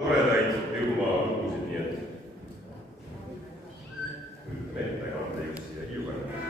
toredaid Virumaa lugusid, nii et kujutame ette, ega nad just siia Hiiu panna.